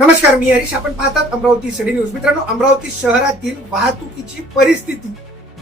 नमस्कार मी हरीश. आपण पाहतात अमरावती सडी न्यूज. मित्रांनो अमरावती शहरातील वाहतुकीची परिस्थिती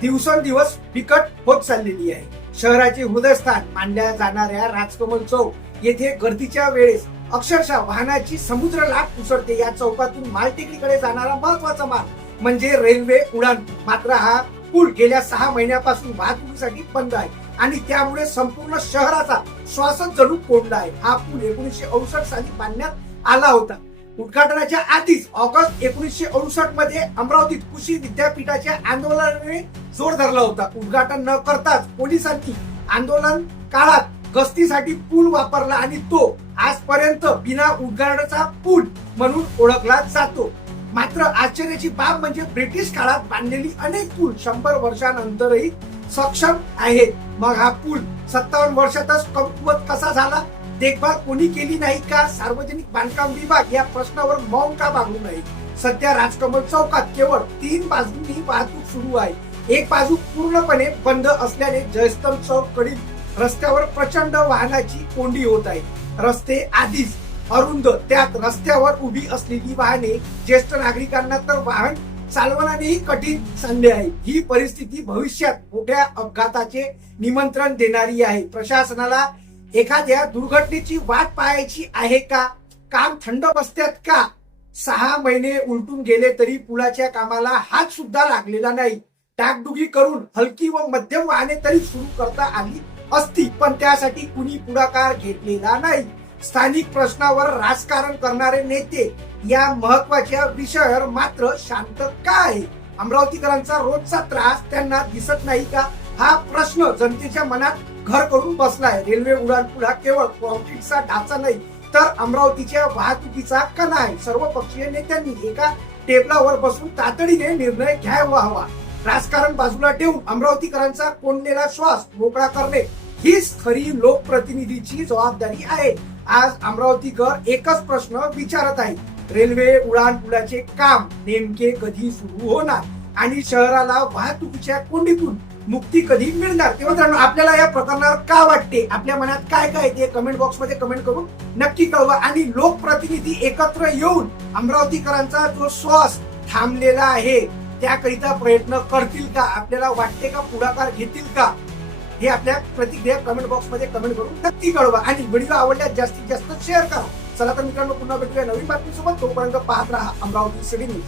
दिवसेंदिवस बिकट होत चाललेली आहे. शहराचे हृदयस्थान मानल्या जाणाऱ्या राजकमल चौक येथे गर्दीच्या वेळेस अक्षरशः वाहनाची समुद्र लाट उसळते. या चौकातून मालटेकडीकडे जाणारा महत्त्वाचा मार्ग म्हणजे रेल्वे उडान. मात्र हा पूल गेल्या सहा महिन्यापासून वाहतुकीसाठी बंद आहे आणि त्यामुळे संपूर्ण शहराचा श्वासच जणू कोंडला आहे. हा पूल एकोणीसशे अडुसष्ट साली बांधण्यात आला होता. उद्घाटनाच्या आधीच ऑगस्ट एकोणीसशे अडुसष्टमध्ये अमरावतीत कृषी विद्यापीठाच्या आंदोलनाने जोर धरला होता. उद्घाटन न करताच पोलिसांनी आंदोलन काळात गस्तीसाठी पूल वापरला आणि तो आजपर्यंत बिना उद्घाटनाचा पूल म्हणून ओळखला जातो. मात्र आश्चर्याची बाब म्हणजे ब्रिटिश काळात बांधलेली अनेक पूल शंभर वर्षानंतरही सक्षम आहेत. मग हा पूल सत्तावन्न वर्षातच कमकुवत कसा झाला? देखभाल कोणी केली नाही का? सार्वजनिक बांधकाम विभाग या प्रश्नावर मौन का बांधू नये सध्या राजकमल चौकात केवळ तीन बाजूंनी वाहतूक सुरू आहे. एक बाजू पूर्णपणे बंद असल्याने जयस्तंभ चौक कडील रस्त्यावर प्रचंड वाहनाची कोंडी होत आहे. रस्ते आधीच अरुंद त्यात रस्त्यावर उभी असलेली वाहने ज्येष्ठ नागरिकांना तर वाहन चालवण्यानेही कठीण चालले आहे. ही परिस्थिती भविष्यात मोठ्या अपघाताचे निमंत्रण देणारी आहे. प्रशासनाला एखाद्या दुर्घटनेची वाट पाहायची आहे का? काम थंड बसत्यात का? सहा महिने उलटून गेले तरी पुलाच्या कामाला हात सुद्धा लागलेला नाही. टाकडुगी करून हलकी व मध्यम वाहने तरी सुरू करता आली असती पण त्यासाठी कुणी पुढाकार घेतलेला नाही. स्थानिक प्रश्नावर राजकारण करणारे नेते या महत्त्वाच्या विषयावर मात्र शांत का आहे? अमरावतीकरांचा रोजचा त्रास त्यांना दिसत नाही का? हा प्रश्न जनतेच्या मनात घर करून बसलाय. रेल्वे उडान पुढा केवळ कॉन्क्रीटचा ढाचा नाही तर अमरावतीच्या वाहतुकीचा कणा आहे सर्व पक्षीय नेत्यांनी एका टेबलावर बसून तातडीने निर्णय घ्यावा हवा. राजकारण बाजूला ठेवून अमरावतीकरांचा कोंडलेला श्वास मोकळा करणे हीच खरी लोकप्रतिनिधीची जबाबदारी आहे. आज अमरावतीकर एकच प्रश्न विचारत आहे रेल्वे उडान पुलाचे काम नेमके कधी सुरू होणार? आणि शहराला वाहतुकीच्या कोंडीतून मुक्ती कधी मिळणार? तेव्हा मित्रांनो आपल्याला या प्रकरणावर का वाटते? आपल्या मनात काय काय ते कमेंट बॉक्समध्ये कमेंट करून नक्की कळवा. आणि लोकप्रतिनिधी एकत्र येऊन अमरावतीकरांचा जो श्वास थांबलेला आहे त्याकरिता प्रयत्न करतील का? आपल्याला वाटते का पुढाकार घेतील का? हे आपल्या प्रतिक्रिया कमेंट बॉक्समध्ये कमेंट करून नक्की कळवा. आणि व्हिडिओ आवडल्यास जास्तीत जास्त शेअर करा. चला तर मित्रांनो पुन्हा भेटूया नवीन बातमीसोबत. तोपर्यंत पाहत राहा अमरावती सिटी न्यूज